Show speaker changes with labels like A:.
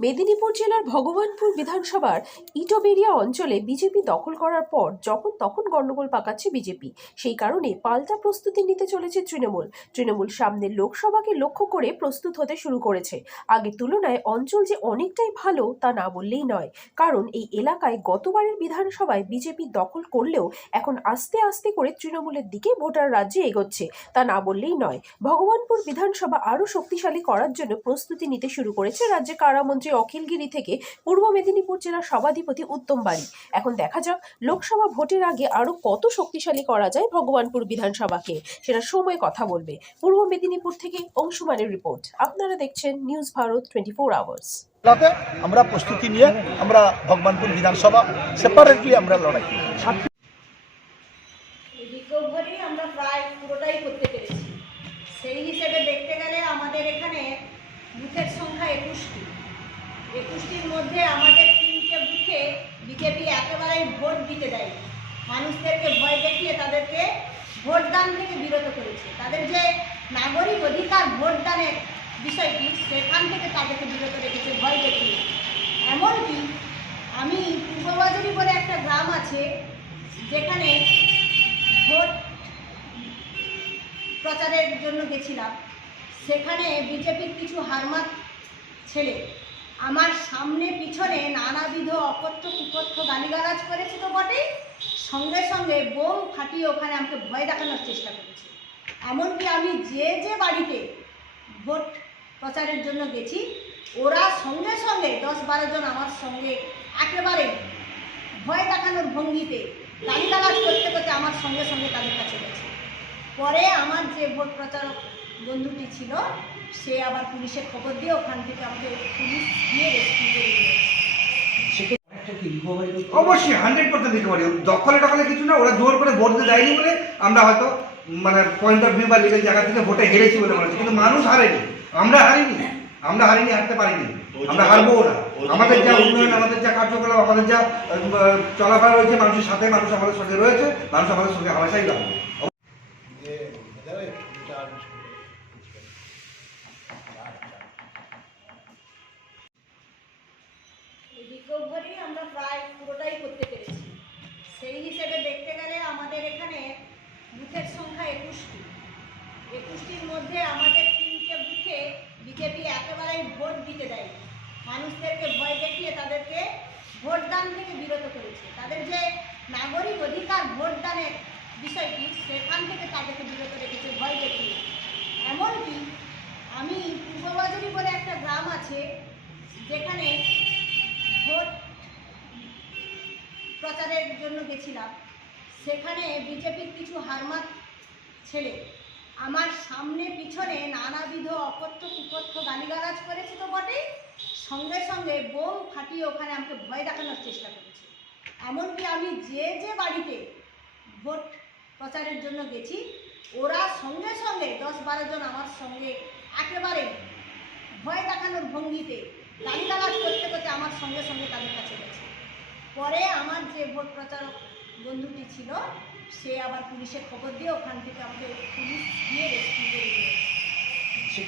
A: মেদিনীপুর জেলার ভগবানপুর বিধানসভার ইটোবেরিয়া অঞ্চলে বিজেপি দখল করার পর যখন তখন গণ্ডগোল পাকাচ্ছে বিজেপি। সেই কারণে পাল্টা প্রস্তুতি নিতে চলেছে তৃণমূল। তৃণমূল সামনের লোকসভাকে লক্ষ্য করে প্রস্তুত হতে শুরু করেছে। আগের তুলনায় অঞ্চল যে অনেকটাই ভালো তা না বললেই নয়। কারণ এই এলাকায় গতবারের বিধানসভায় বিজেপি দখল করলেও এখন আস্তে আস্তে করে তৃণমূলের দিকে ভোটার রাজ্যে এগোচ্ছে। তা না বললেই নয়। ভগবানপুর বিধানসভা আরও শক্তিশালী করার জন্য প্রস্তুতি নিতে শুরু করেছে রাজ্যে কারামন্ত্রী অখিলগিরি থেকে পূর্ব মেদিনীপুর জেলার সভাধিপতি উত্তম বাড়ি। এখন দেখা যাক লোকসভা ভোটের আগে আরও কত শক্তিশালী করা যায় ভগবানপুর বিধানসভাকে। সেটা সময় কথা বলবে পূর্ব মেদিনীপুর থেকে অংশুমানের রিপোর্ট। আপনারা দেখছেন news Bharat twenty four hours
B: আমরা প্রস্তুতি নিয়ে আমরা ভগবানপুর বিধানসভা সেপারেটলি আমরা লড়াই।
C: রিকভারি আমরা প্রায় পুরোটাই করতে পেরেছি। সেই হিসেবে দেখতে গেলে আমাদের এখানে বুথের সংখ্যা একুশটি। একুশটির মধ্যে আমাদের তিনটে বুথে বিজেপি একেবারেই ভোট দিতে দেয় মানুষদেরকে ভয় দেখিয়ে তাদেরকে ভোটদান থেকে বিরত করেছে। তাদের যে নাগরিক অধিকার ভোটদানের বিষয়টি, সেখান থেকে তাদেরকে বিরত রেখেছে, ভয় দেখিয়ে। এমনকি আমি পূর্ববাজারি বলে একটা গ্রাম আছে, যেখানে ভোট প্রচারের জন্য গেছিলাম। সেখানে বিজেপির কিছু হারমাত ছেলে আমার সামনে, পিছনে নানাবিধ অকথ্য কুকথ্য গালিগালাজ করেছে তো বটেই। সঙ্গে সঙ্গে বোম ফাটিয়ে ওখানে আমাকে ভয় দেখানোর চেষ্টা করেছে। এমনকি আমি যে যে বাড়িতে ভোট প্রচারের জন্য গেছি, ওরা সঙ্গে সঙ্গে দশ বারো জন আমার সঙ্গে একেবারে ভয় দেখানোর ভঙ্গিতে গালিগালাজ করতে করতে আমার সঙ্গে সঙ্গে তাদের কাছে গেছে। পরে আমার যে ভোট প্রচারক বন্ধুটি ছিল সে আবার পুলিশের খবর দিয়ে ওখান থেকে আমাকে পুলিশ দিয়ে রেস্কিউ করে নিয়ে
D: অবশ্যই হান্ড্রেড পার্সেন্ট রিকভারি দখলে টখলে কিছু না, ওরা জোর করে ভোট দিতে দেয়নি বলে আমরা হয়তো মানে পয়েন্ট অফ ভিউ বা জায়গা থেকে ভোটে হেরেছি বলে মনে কিন্তু মানুষ হারেনি। আমরা হারিনি। আমরা হারিনি, হারতে পারিনি। আমরা হারবো না। আমাদের যা উন্নয়ন, আমাদের যা কার্যকলাপ, আমাদের যা চলাফেরা রয়েছে, মানুষের সাথে, মানুষ আমাদের সঙ্গে রয়েছে, মানুষ আমাদের সঙ্গে হামেশাই লাগবে
C: আমরা প্রায় পুরোটাই করতে পেরেছি। সেই হিসেবে দেখতে গেলে আমাদের এখানে বুথের সংখ্যা একুশটি। একুশটির মধ্যে আমাদের তিনটে বুথে বিজেপি একেবারেই ভোট দিতে দেয় মানুষদেরকে ভয় দেখিয়ে তাদেরকে ভোটদান থেকে বিরত করেছে। তাদের যে নাগরিক অধিকার ভোটদানের বিষয়টি, সেখান থেকে তাদেরকে বিরত রেখেছে ভয় দেখিয়ে এমনকি আমি পূর্ববাজারি বলে একটা গ্রাম আছে যেখানে ভোট প্রচারের জন্য গেছিলাম। সেখানে বিজেপির কিছু হারমাত ছেলে। আমার সামনে পিছনে নানাবিধ অকথ্য কুকথ্য গালিগালাজ করেছে তো বটেই। সঙ্গে সঙ্গে বোম ফাটিয়ে ওখানে আমাকে ভয় দেখানোর চেষ্টা করেছে। এমনকি আমি যে যে বাড়িতে ভোট প্রচারের জন্য গেছি, ওরা সঙ্গে সঙ্গে দশ বারো জন আমার সঙ্গে একেবারে ভয় দেখানোর ভঙ্গিতে গালিগালাজ করতে করতে আমার সঙ্গে সঙ্গে তাদের কাছে গেছে। পরে আমার যে ভোট প্রচারক বন্ধুটি ছিল, সে আবার পুলিশে খবর দিয়ে ওখান থেকে আমাকে পুলিশ দিয়ে রেস্কিউ করে নিয়ে এসেছে।